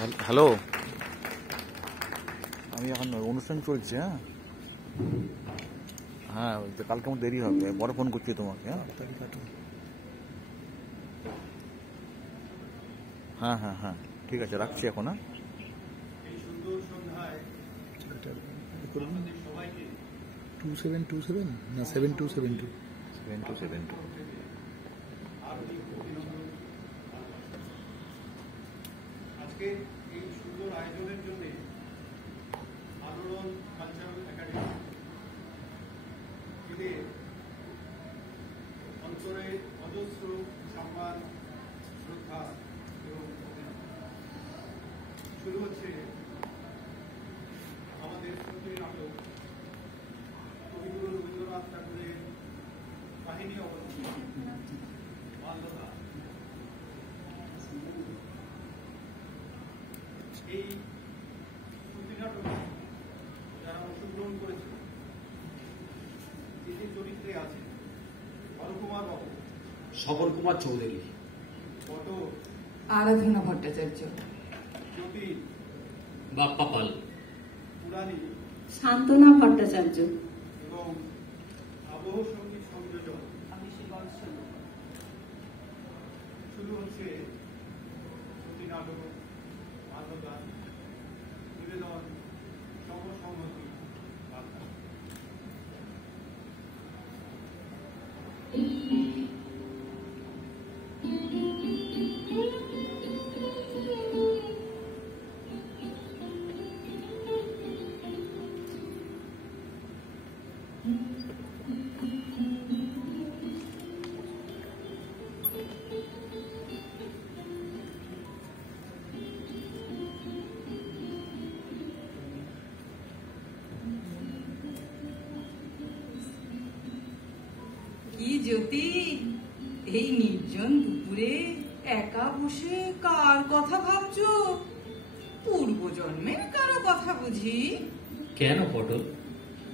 Hello, আমি এখন অনুষ্ঠান চলছে। হ্যাঁ, কালকে আমার দেরি হবে, পরে ফোন করছি তোমাকে। হ্যাঁ হ্যাঁ হ্যাঁ, ঠিক আছে, রাখছি এখন। হ্যাঁ, 2727 না 7272 7272। আজকে এই সুন্দর আয়োজনের জন্য আলোড়ন কালচারাল একাডেমি এদের অন্তরে অজস্র সম্মান, শ্রদ্ধা এবং শুরু হচ্ছে আমাদের সত্যি নাটক কবিগুরু রবীন্দ্রনাথ ঠাকুরের কাহিনী অবলম্বন বাল্যতা। এই শ্রুতি নাটকে যারা অংশগ্রহণ করেছে, যে চরিত্রে আছে হরকুমার বাবু, সবল কুমার চৌধুরী, পটল, আরাধনা ভট্টাচার্য, জ্যোতি, বাপ্পা পাল, পুরাণী শান্তনা ভট্টাচার্য এবং আবহ সঙ্গীত সংযোজন শুরু হচ্ছে শ্রুতি নাটক বাল্যতা নিবেদন সমসংহতি বার্তা। কি জ্যোতি, এই নির্জন দুপুরে একা বসে কার কথা ভাবছো? পূর্বজন্মের কারো কথা বুঝি? কেন পটল,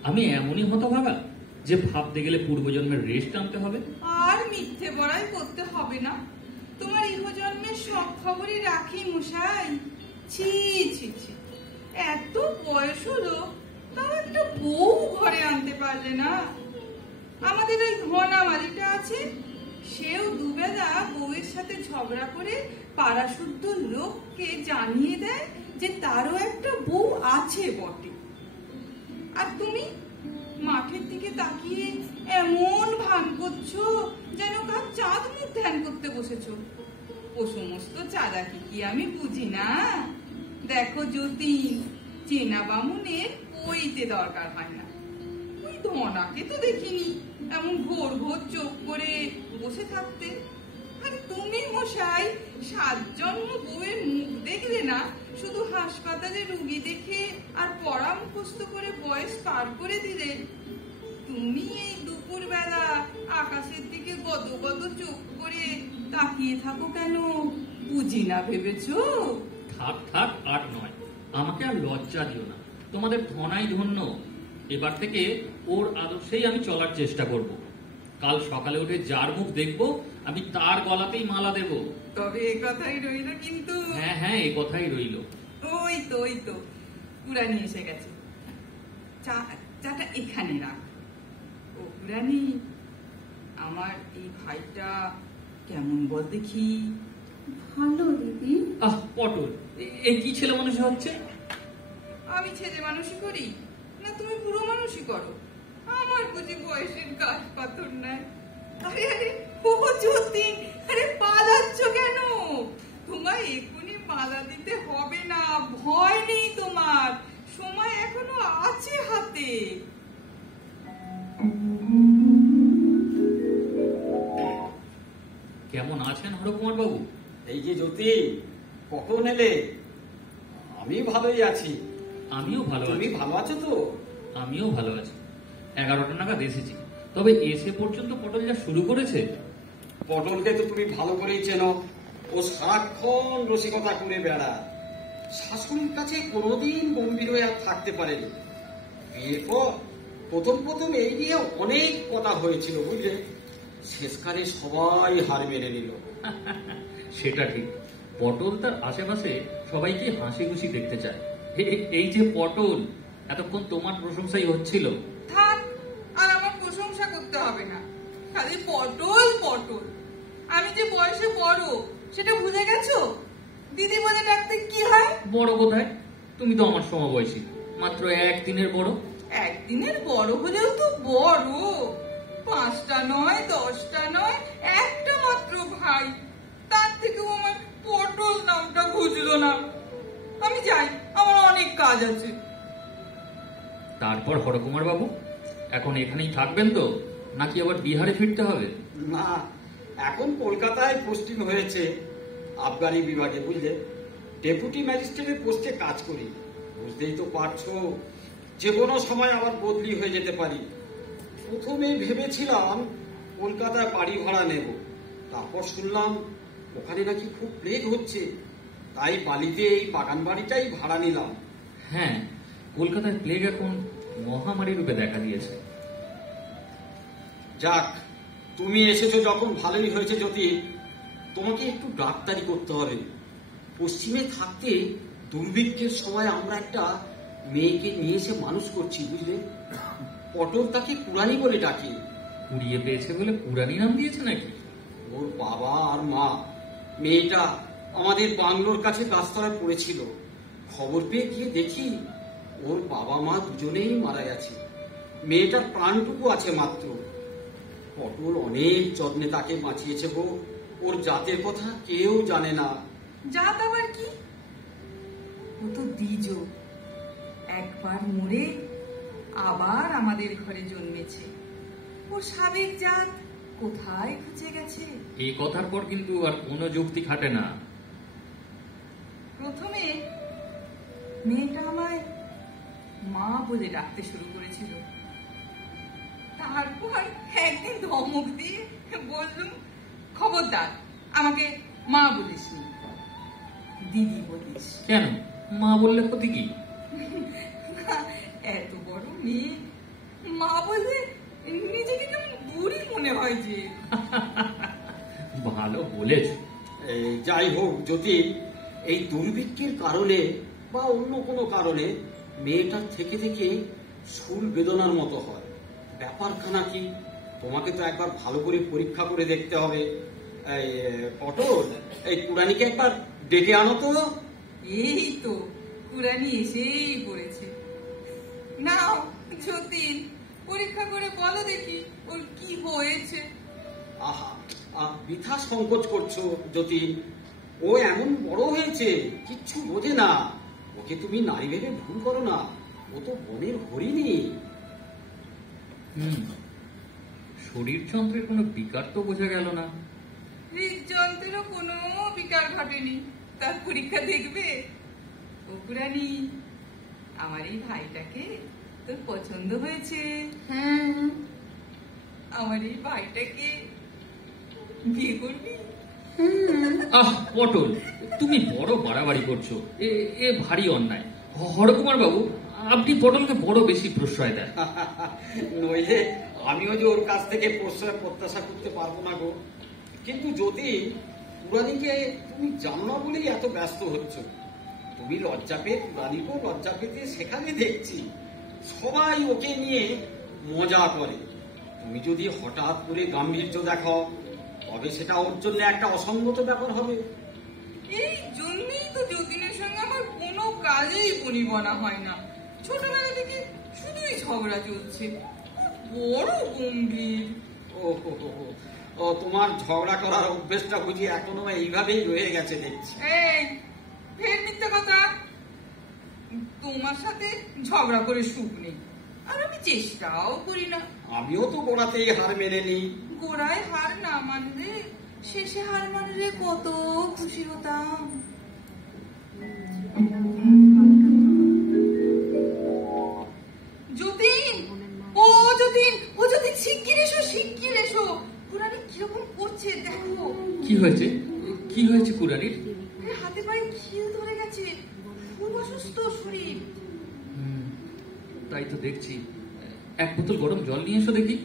আমি এমনই হতভাগা যে ভাবতে গেলে পূর্বজন্মের রেস্ট আনতে হবে? আর মিথ্যে বড়াই করতে হবে না। তোমার ইহজন্মের সব খবরই রাখি মশাই। ছি ছি ছি, এত বয়স হলো তাও একটা বউ ঘরে আনতে পারলে না। আমাদের ওই ঘনা মালিটা আছে, সেও দুবেলা বউয়ের সাথে ঝগড়া করে পাড়াশুদ্ধ লোককে জানিয়ে দেয় যে তারও একটা বউ আছে বটে। আর তুমি মাঠের দিকে তাকিয়ে এমন ভান করছো যেন কার চাঁদ মুখ ধ্যান করতে বসেছো। ও সমস্ত চাঁদাকি কি আমি বুঝি না? দেখো জ্যোতি, চেনা বামুনের কইতে দরকার হয় না। ওই ধনাকে তো দেখিনি এমন ঘোর ঘোর চোখ করে বসে থাকতে। আর তুমি মশাই 7 জন্ম বউয়ের মুখ দেখলে না, শুধু হাসপাতালে রুগী দেখে আর পড়া মুখস্থ করে বয়স পার করে দিলে। তুমি এই দুপুর বেলা আকাশের দিকে গদ গদ চোখ করে তাকিয়ে থাকো কেন? বুঝি না ভেবেছো? থাক থাক, আর নয়, আমাকে আর লজ্জা দিও না। তোমাদের ধনাই ধন্য। এবার থেকে ওর আদর্শেই আমি চলার চেষ্টা করব। কাল সকালে উঠে যার মুখ দেখবো আমি তার গলাতেই মালা দেব। তবে এ কথাই রইল কিন্তু। হ্যাঁ হ্যাঁ, এই কথাই রইল। ওই তো পুরানি এসে গেছে। চাটা এখানে রাখ। ও পুরানি, আমার এই ভাইটা কেমন বল দেখি? ভালো দিদি। আহ পটল, এই কি ছেলে মানুষ হচ্ছে? আমি ছেলে মানুষই করি না তুমি পুরো মানুষই করো? আমার বুঝি বয়সের গাছ পাথর নাই? আরে আরে, ও জ্যোতি, আরে পালাচ্ছ কেন? তোমায় এক্ষুনি পালা দিতে হবে না, ভয় নেই তোমার, সময় এখনো আছে হাতে। কেমন আছেন হরকুমার বাবু? এই যে জ্যোতি, কখন এলে? আমি ভালোই আছি। আমিও ভালো তুমি আছি। ভালো আছো তো? আমিও ভালো আছি। 11টা নাগাদ এসেছি, তবে এসে পর্যন্ত পটল যা শুরু করেছে। পটলকে তো তুমি ভালো করেই চেনো। ও সারাক্ষণ রসিকতা করে বেড়ায়। শাশুড়ির কাছে কোনোদিন গম্ভীর হয়ে আর থাকতে পারেনি। এরপর প্রথম এই নিয়ে অনেক কথা হয়েছিল বুঝলে। শেষকালে সবাই হার মেনে নিল। সেটা ঠিক, পটল তার আশেপাশে সবাইকে হাসি খুশি দেখতে চায়। এই যে পটল, এতক্ষণ তোমার প্রশংসাই হচ্ছিল। থাক, আর আমার প্রশংসা করতে হবে না। খালি পটল পটল। আমি যে বয়সে বড় সেটা ভুলে গেছো? দিদি বলে ডাকতে কি হয়? বড় কোথায়? তুমি তো আমার সমবয়সী, মাত্র একদিনের বড়। একদিনের বড় হলেও তো বড়। 5টা নয়, 10টা নয়, একটা মাত্র ভাই। তার থেকেও আমার পটল নামটা বুঝলো না। আমি যাই, আমার অনেক কাজ আছে। তারপর হরকুমার বাবু, এখন এখানেই থাকবেন তো, নাকি আবার বিহারে ফিরতে হবে? না, এখন কলকাতায় পোস্টিং হয়েছে আবগারি বিভাগে, বুঝলে। ডেপুটি ম্যাজিস্ট্রেটের পোস্টে কাজ করি। বুঝতেই তো পারছো, যে কোনো সময় আবার বদলি হয়ে যেতে পারি। প্রথমে ভেবেছিলাম কলকাতায় বাড়ি ভাড়া নেব, তারপর শুনলাম ওখানে নাকি খুব প্লেগ হচ্ছে, তাই বালিতে এই বাগান বাড়িটাই ভাড়া নিলাম। হ্যাঁ, কলকাতায় প্লেগ এখন মহামারী রূপে দেখা দিয়েছে। যাক, তুমি এসেছো যখন ভালোই হয়েছে। যদি তোমাকে একটু ডাক্তারি করতে হবে। পশ্চিমে থাকতে দুর্ভিক্ষের সময় আমরা একটা মেয়েকে নিয়ে এসে মানুষ করছি, বুঝলে। পটল তাকে কুরানি বলে ডাকে। কুড়িয়ে পেয়েছে বলে কুরানি নাম দিয়েছে নাকি? ওর বাবা আর মা। মেয়েটা আমাদের বাংলোর কাছে গাছতলায় পড়েছিল। খবর পেয়ে গিয়ে দেখি ওর বাবা মা দুজনেই মারা গেছে। মেয়েটার প্রাণটুকু আছে মাত্র। পটল অনেক যত্নে তাকে বাঁচিয়েছে গো। ওর জাতের কথা কেউ জানে না। জাত আবার কি? ও তো দ্বিজ। একবার মরে আবার আমাদের ঘরে জন্মেছে। ওর সাবেক জাত কোথায় খুঁজে গেছে? এই কথার পর কিন্তু আর কোনো যুক্তি খাটে না। প্রথমে মেয়েটা আমায় মা বলে ডাকতে শুরু করেছিল। তারপর একদিন ধমক দিয়ে বললুম, খবরদার আমাকে মা বলিসনি, দিদি বলিস। কেন, মা বললে ক্ষতি কি? এত বড় মেয়ে মা বললে নিজেকে কেমন বুড়ি মনে হয় যে। ভালো বলেছ। যাই হোক, যদি এই দুর্ভিক্ষের কারণে বা অন্য কোনো কারণে মেয়েটার থেকে থেকে শুল বেদনার মতো হয়, ব্যাপারখানা কি? তোমাকে তো একবার ভালো করে পরীক্ষা করে দেখতে হবে। এই পটল, এই কুরানিকে একবার ডেকে আনো তো। এই তো কুরানি এসেই পড়েছে। নাও যতীন, পরীক্ষা করে বলো দেখি ওর কি হয়েছে। আহা, বৃথা সংকোচ করছো যতীন। ও এমন বড় হয়েছে, কিচ্ছু বোঝে না। ওকে তুমি নারী ভেবে ভুল করো না। ও তো বনের হরিণী। শরীর যন্ত্রের কোনো বিকার তো বোঝা গেল না। হৃদযন্ত্রেরও কোনো বিকার ঘটেনি, তার পরীক্ষা দেখবে। ও কুরানি, আমার এই ভাইটাকে তোর পছন্দ হয়েছে? হ্যাঁ, আমার এই ভাইটাকে বিয়ে করবি? আহ পটল, তুমি বড় বাড়াবাড়ি করছো। এ ভারী অন্যায়। হরকুমার বাবু, আপনি পটলকে বড় বেশি প্রশ্রয় দেন। নইলে আমিও যে ওর কাছ থেকে প্রশ্রয় প্রত্যাশা করতে পারবো না গো। কিন্তু যদি কুরানিকে তুমি জানো না বলেই এত ব্যস্ত হচ্ছ। তুমি লজ্জা পেয়ে কুরানিকেও লজ্জা পেতে সেখানে দেখছি। সবাই ওকে নিয়ে মজা করে। তুমি যদি হঠাৎ করে গাম্ভীর্য দেখাও, তবে সেটা ওর জন্য একটা অসঙ্গত ব্যাপার হবে। এই জন্যই তো যতীনের সঙ্গে আমার কোনো কাজেই বনিবনা হয় না। ছোটবেলা থেকে শুধুই ঝগড়া চলছে। বড় গম্ভীর। ও তোমার ঝগড়া করার অভ্যেসটা বুঝি এখনো এইভাবেই রয়ে গেছে দেখছি। এই ফের মিথ্যা কথা। তোমার সাথে ঝগড়া করে সুখ নেই, আর আমি চেষ্টাও করি না। আমিও তো গোড়াতেই হার মেনে নিই। গোড়ায় হার না মানলে শেষে হার মানলে কত খুশি হতাম। যতীন, ও যতীন, ও যতীন, শিগগির এসো, শিগগির এসো। কুরানি কিরকম করছে দেখো। কি হয়েছে? কি হয়েছে কুরানির? হাতে পায়ে খিল ধরে গেছে, খুব অসুস্থ শরীর। তাই তো দেখছি। এক বোতল গরম জল নিয়ে এসো দেখি।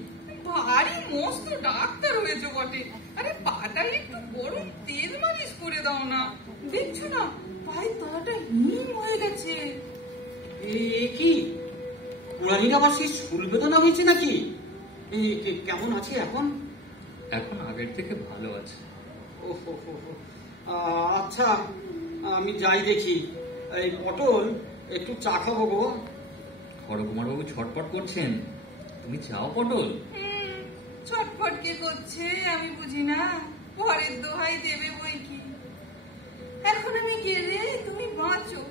ভারী মস্ত ডাক্তার হয়েছে বটে। আরে পাটায় একটু গরম তেল মালিশ করে দাও না, দেখছো না পায়ের তলাটা হিম হয়ে গেছে। এ কি কুড়ানির আবার সেই শুল বেদনা হয়েছে নাকি? কেমন আছে এখন? এখন আগের থেকে ভালো আছে। ওহো হো হো। আচ্ছা আমি যাই দেখি। এই পটল একটু চা খাবো গো। হরকুমার বাবু ছটপট করছেন, তুমি চাও পটল? ছটফট কে করছে আমি বুঝি না, পরের দোহাই দেবে বই কি। এখন আমি গেলে তুমি বাঁচো।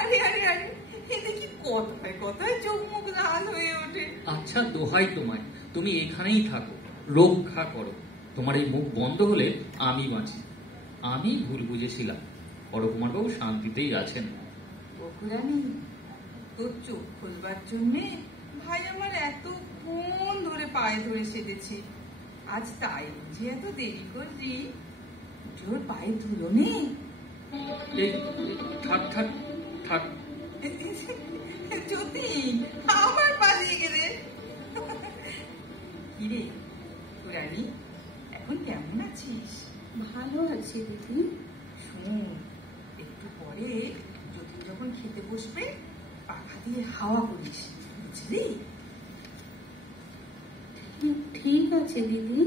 আরে আরে আরে, এ দেখি কথায় কথায় চোখ মুখ লাল হয়ে ওঠে। আচ্ছা দোহাই তোমায়, তুমি এখানেই থাকো, রক্ষা করো। তোমার এই মুখ বন্ধ হলে আমি বাঁচি। আমি ভুল বুঝেছিলাম, হরকুমার বাবু শান্তিতেই আছেন। বকুড়ানি, তোর চোখ খোলবার জন্যে ভাই আমার এতক্ষণ ধরে পায়ে ধরে সেজেছি। আজ তাই যে এত দেরি করলি, তোর পায়ে ধুলো নেই? এই থাক থাক থাক। যতীন আবার পালিয়ে গেলে। কিরে কুড়ানি, এখন কেমন আছিস? ভালো আছি দিদি। শোন, একটু পরে যতীন যখন খেতে বসবে পাখা দিয়ে হাওয়া করিস, বুঝলি? ঠিক আছে দিদি।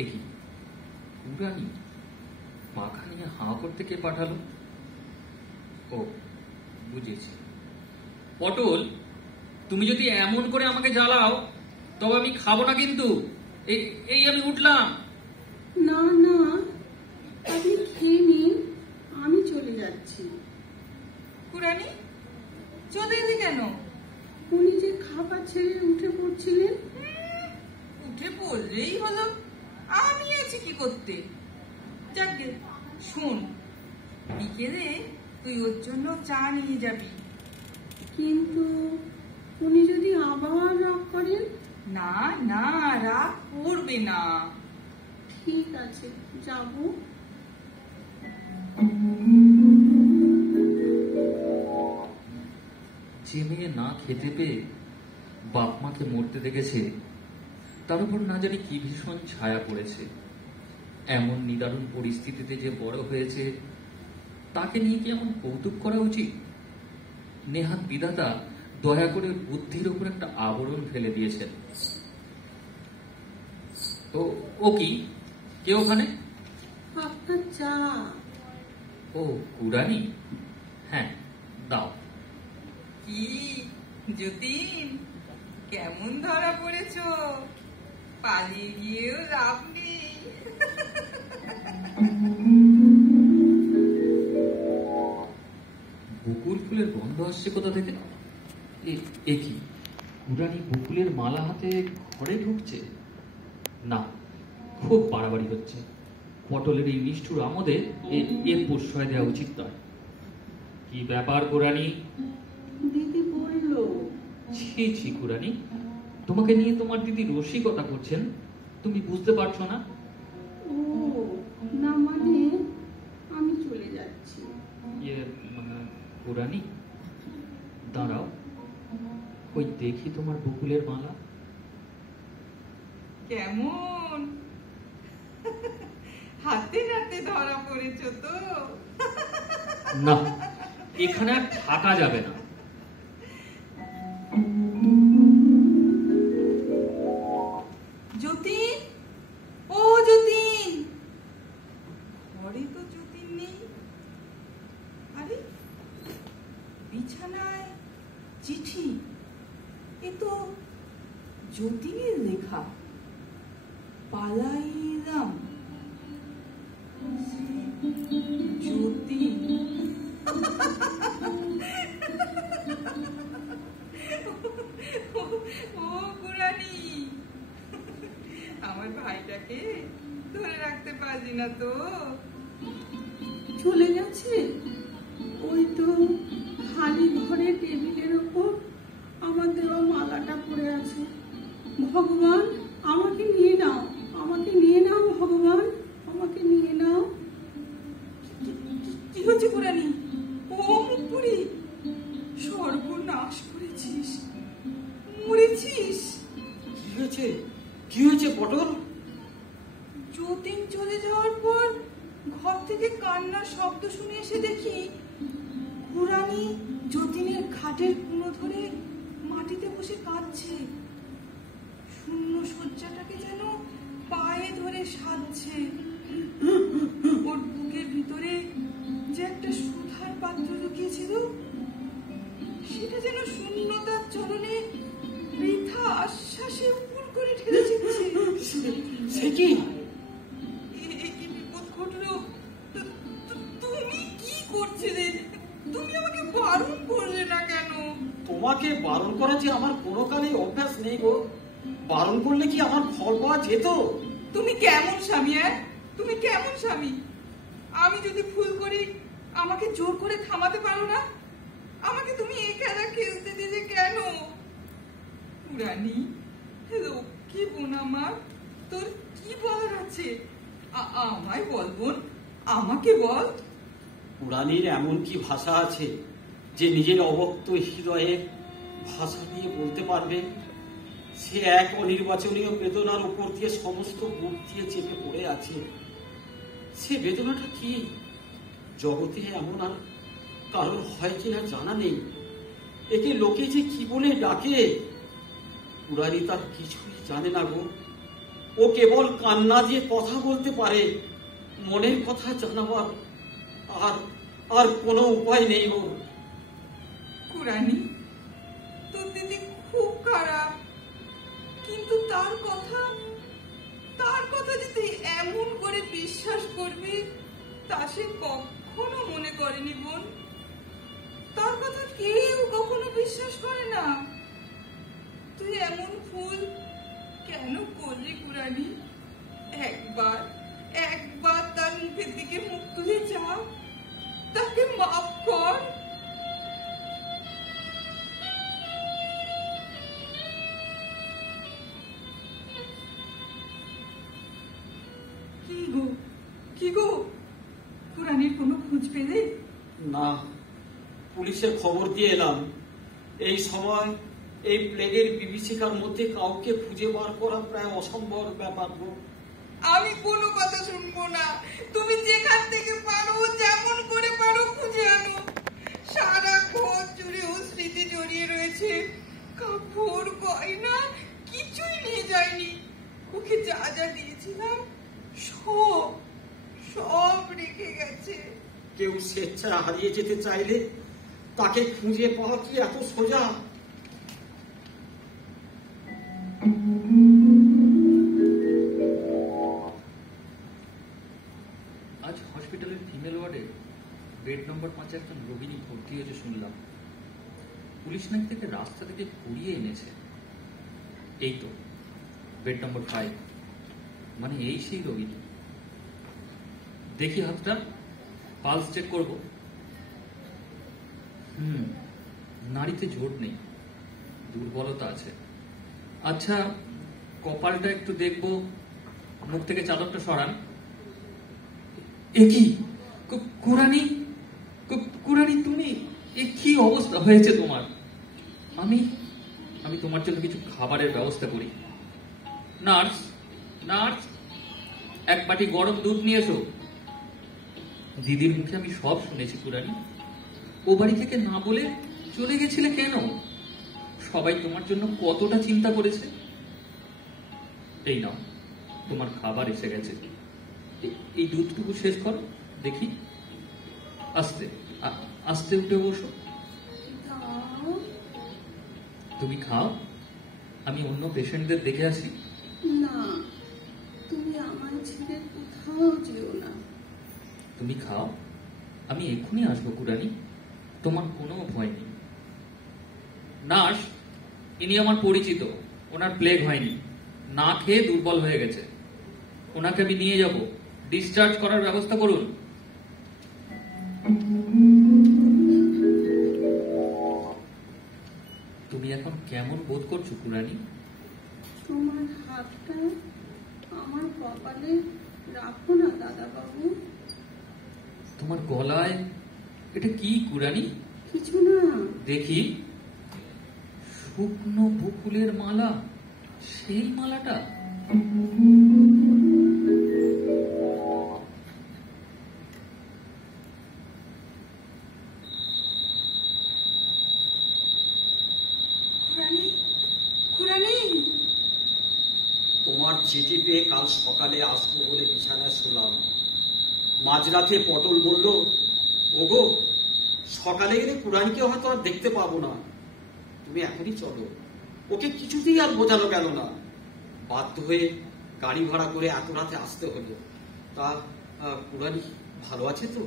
একই কুড়ানি পাখা নিয়ে হাওয়া করতে কে পাঠালো? ও বুঝেছি। পটল, তুমি যদি এমন করে আমাকে জ্বালাও তবে আমি খাবো না কিন্তু। এই আমি উঠলাম। না না, আপনি খেয়ে নিন, আমি চলে যাচ্ছি। কুড়ানি, চলে এলি কেন? উনি যে খাবার ছেড়ে উঠে পড়ছিলেন। উঠে পড়লেই হলো, আমি আছি কি করতে? যাকে শোন, বিকেলে তুই ওর জন্য চা নিয়ে যাবি। কিন্তু উনি যদি আবার রাগ করেন? না না, রাগ করবে না। ঠিক আছে, যাব। যে মেয়ে না খেতে পেয়ে বাপ মাকে মরতে দেখেছে, তার উপর না জানি কি ভীষণ ছায়া পড়েছে। এমন নিদারুণ পরিস্থিতিতে যে বড় হয়েছে, তাকে নিয়ে কি এমন কৌতুক করা উচিত? নেহাত বিধাতা দয়া করে বুদ্ধির উপর একটা আবরণ ফেলে দিয়েছেন। তো ও কি, কে ওখানে? আপনার চা। ও কুড়ানি, হ্যাঁ দাও। কি যতীন, কেমন ধরা পড়েছ? পালিয়ে গিয়েও লাভ নেই। বকুল ফুলের গন্ধ আসছে কোথা থেকে? এ কি, কুড়ানি বকুলের মালা হাতে ঘরে ঢুকছে? না, খুব বাড়াবাড়ি হচ্ছে। পটলের এই নিষ্ঠুর আমোদে এর প্রশ্রয় দেওয়া উচিত নয়। কি ব্যাপার কুড়ানি? দিদি বলল। ছি ছি কুড়ানি, তোমাকে নিয়ে তোমার দিদি রসিকতা করছেন, তুমি বুঝতে পারছো না? ও না, মানে আমি চলে যাচ্ছি। কুড়ানি দাঁড়াও, ওই দেখি তোমার বকুলের মালা। কেমন হাতে নাতে ধরা পড়েছ তো? না, এখানে আর থাকা যাবে না। যতীন, ও যতীন, ঘরে তো যতীন নেই। আরে বিছানায় চিঠি, এ তো যতীনের লেখা। পালাইলাম যতীন। ও কুড়ানি, আমার ভাইটাকে ধরে রাখতে পারলি না তো? চলে গেছে। ওই তো খালি ঘরে টেবিলের ওপর আমার দেওয়া মালাটা পড়ে আছে। ভগবান, আমাকে নিয়ে নাও, আমাকে নিয়ে নাও, ভগবান আমাকে নিয়ে নাও। কি হচ্ছে কুড়ানি? ও মুখপুরি, সর্বনাশ করেছিস, মরেছিস। কি কি হয়েছে পটল? যতীন চলে যাওয়ার পর ঘর থেকে কান্নার শব্দ শুনে এসে দেখি কুরানি যতীনের খাটের কুনো ধরে মাটিতে বসে কাঁদছে। শূন্য শয্যাটাকে যেন পায়ে ধরে সাজছে। ওর বুকের ভিতরে যে একটা সুধার পাত্র লুকিয়েছিল সেটা যেন শূন্যতার চলনে বৃথা আশ্বাসে উপর করে ঠেলে যাচ্ছে। সে কি? কি বিপদ ঘটলো? তুমি কি করছিলে? তুমি আমাকে বারণ করলে না কেন? তোমাকে বারণ করা যে আমার কোনো কালে অভ্যাস নেই গো। বারণ করলে কি আমার ফল পাওয়া যেত? তুমি কেমন স্বামী? তুমি কেমন স্বামী? আমি যদি ভুল করি আমাকে জোর করে থামাতে পারো না? আমাকে তুমি এই খেলা খেলতে দিলে কেন? পুরানি লক্ষ্মী বোন আমার, তোর কি বলার আছে? আমায় বল বোন, আমাকে বল। পুরাণের এমন কি ভাষা আছে যে নিজের অবক্ত হৃদয়ের ভাষা দিয়ে বলতে পারবে? সে এক অনির্বাচনীয় বেদনার উপর দিয়ে সমস্ত বুক দিয়ে চেপে পড়ে আছে। সে বেদনাটা কি জগতে এমন আর কারোর হয় কিনা জানা নেই। একে লোকে যে কি বলে ডাকে পুরারি তার কিছুই জানে না গো। ও কেবল কান্না দিয়ে কথা বলতে পারে, মনের কথা জানাবার আর আর কোনো উপায় নেই ওর। কুরানি, তোর দিদি খুব খারাপ, কিন্তু তার কথা যে তুই এমন করে বিশ্বাস করবি তা সে কখনো মনে করেনি বোন। তার কথা কেউ কখনো বিশ্বাস করে না। তুই এমন ভুল কেন করলি কুরানি? একবার তার মুখের দিকে মুখ তুলে যা, তাকে মাফ কর। কি গো কুরানির কোনো খোঁজ পেলে? না, পুলিশের খবর দিয়ে এলাম। এই সময় এই প্লেগের বিভীষিকার মধ্যে কাউকে খুঁজে বার করা প্রায় অসম্ভব ব্যাপার গো। আমি কোনো কথা শুনবো না। তুমি যেখান থেকে পারো, যেমন করে পারো খুঁজে আনো। সারা ঘর জুড়ে ও স্মৃতি জড়িয়ে রয়েছে। কাপড় গয়না কিছুই নিয়ে যায়নি। ওকে যা যা দিয়েছিলাম সব রেখে গেছে। কেউ স্বেচ্ছায় হারিয়ে যেতে চাইলে তাকে খুঁজে পাওয়া কি এত সোজা? আজ হসপিটালের ফিমেল ওয়ার্ডে বেড নম্বর 5 একজন রোগিনী ভর্তি হয়েছে শুনলাম। পুলিশ নাকি থেকে রাস্তা থেকে কুড়িয়ে এনেছে। এই তো বেড নম্বর 5, মানে এই সেই রোগিনী। দেখি হাতটা, পালস চেক করব। নাড়িতে জোর নেই, দুর্বলতা আছে। আচ্ছা, কপালটা একটু দেখবো। মুখ থেকে চাদরটা সরান। এ কি কুরানি, তুমি এ কি অবস্থা হয়েছে তোমার? আমি তোমার জন্য কিছু খাবারের ব্যবস্থা করি। নার্স, এক বাটি গরম দুধ নিয়ে এসো। দিদির মুখে আমি সব শুনেছি কুরানি। ও বাড়ি থেকে না বলে চলে গেছিলে কেন? সবাই তোমার জন্য কতটা চিন্তা করেছে। এই নাও, তোমার খাবার এসে গেছে। এই দুধটুকু শেষ করো দেখি। আস্তে আস্তে উঠে বসো। তুমি খাও, আমি অন্য পেশেন্টদের দেখে আসি। না, তুমি আমায় ছেড়ে কোথাও যেও না। তুমি খাও, আমি এক্ষুনি আসবো কুরানি। তোমার কোনো ভয় নেই। নার্স, ইনি আমার পরিচিত। ওনার প্লেগ হয়নি, না খেয়ে দুর্বল হয়ে গেছে। ওনাকে আমি নিয়ে যাব, ডিসচার্জ করার ব্যবস্থা করুন। তুমি এখন কেমন বোধ করছো কুরানি? তোমার হাতটা আমার কপালে রাখো না দাদা বাবু। তোমার গলায় এটা কি কুরানি? কিছু না। দেখি, শুকনো বকুলের মালা। সেই মালাটা? খুড়ানি, খুড়ানি, তোমার চিঠি পেয়ে কাল সকালে আসবো বলে বিছানায় শুলাম। মাঝরাতে পটল বলল, ওগো সকালে গেলে কুড়ানিকে হয়তো আর দেখতে পাবো না, তুমি এখনই চলো। ওকে কিছুতেই আর বোঝানো গেল না, বাধ্য হয়ে গাড়ি ভাড়া করে এত রাতে আসতে হলো। তা কুড়ানি ভালো আছে তো?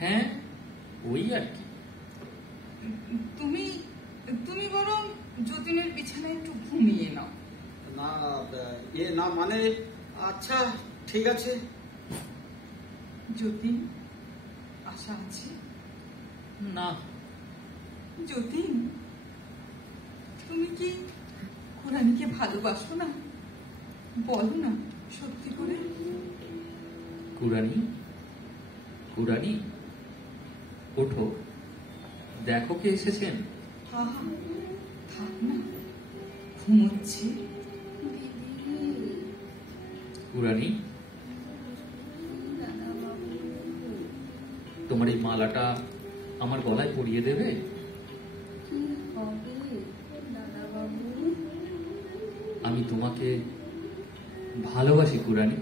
হ্যাঁ, ওই আর কি। তুমি তুমি বরং যতীনের বিছানায় একটু ঘুমিয়ে নাও। না না মানে, আচ্ছা ঠিক আছে। যতীন, আশা আছে? না। যতীন, তুমি কি খুড়ানিকে ভালোবাসো না? বলো না সত্যি করে। কুড়ানি, কুড়ানি, ওঠো, দেখো কে এসেছেন। আহা, থাক না, ঘুমোচ্ছে। কুড়ানি, তোমার এই মালাটা আমার গলায় পরিয়ে দেবে? আমি তোমাকে ভালোবাসি কুড়ানি।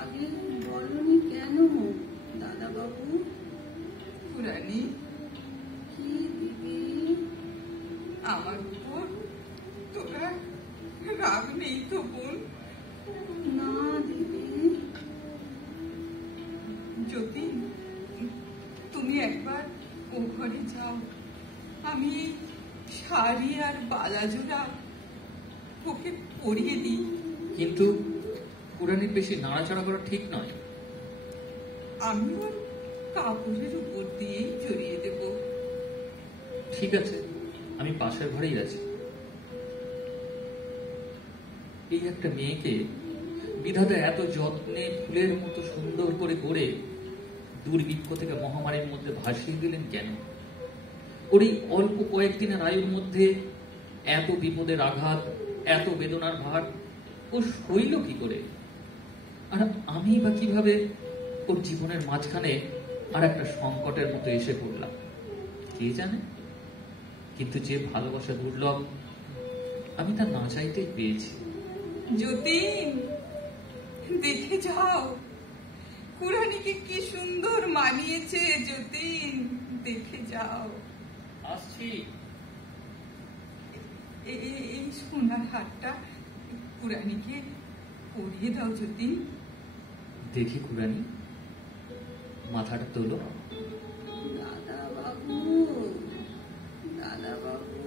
আগে বলনি কেন দাদা বাবু? খুড়ানি, কি দিদি? আমার উপর তোরা রাগ নেই তো বোন? না দিদি। যতীন, তুমি একবার ও ঘরে যাও, আমি শাড়ি আর বালাজোড়া ওকে পরিয়ে দিই। কিন্তু কুড়ানির বেশি নাড়াচাড়া করা ঠিক নয়। আমি ওর কাপড়ের উপর দিয়েই জড়িয়ে দেব। ঠিক আছে, আমি পাশের ঘরেই আছি। এই একটা মেয়েকে বিধাতা এত যত্নে ফুলের মতো সুন্দর করে গড়ে দুর্ভিক্ষ থেকে মহামারীর মধ্যে ভাসিয়ে দিলেন কেন? ওর এই অল্প কয়েকদিনের আয়ুর মধ্যে এত বিপদের আঘাত, এত বেদনার ভার ও সইল কি করে? আর আমি বা কিভাবে ওর জীবনের মাঝখানে আর একটা সংকটের মতো এসে পড়লাম কে জানে। কিন্তু যে ভালোবাসা দুর্লভ, আমি তা না চাইতেই পেয়েছি। যতীন, দেখে যাও কুড়ানিকে কি সুন্দর মানিয়েছে। যতীন, দেখে যাও। আসছি। এই সোনার হারটা কুড়ানিকে পরিয়ে দাও যতীন। দেখি কুড়ানি, মাথাটা তোলো। দাদা বাবু, দাদা বাবু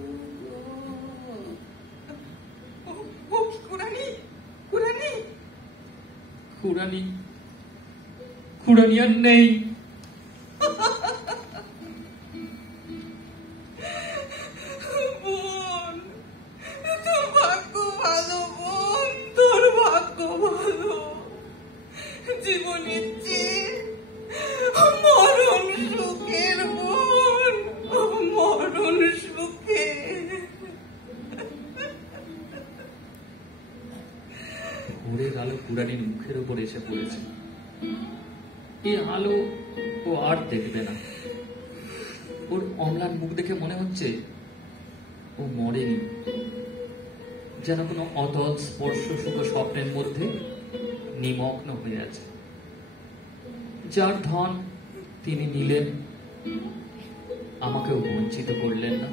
ও কুড়ানি, কুড়ানি, কুড়ানি, কুড়ানি আর নেই। বোন, তোর ভাগ্য ভালো বোন, তোর ভাগ্য ভালো। জীবনের চেয়ে মরণ সুখের বোন, মরণ সুখে। ভোরের আলো কুড়ানির মুখের উপর এসে পড়েছে। এই আলো ও আর দেখবে না। ওর অম্লান মুখ দেখে মনে হচ্ছে ও মরেনি, যেন কোনো অতল স্পর্শ সুখ স্বপ্নের মধ্যে নিমগ্ন হয়ে আছে। যার ধন তিনি নিলেন, আমাকেও বঞ্চিত করলেন না।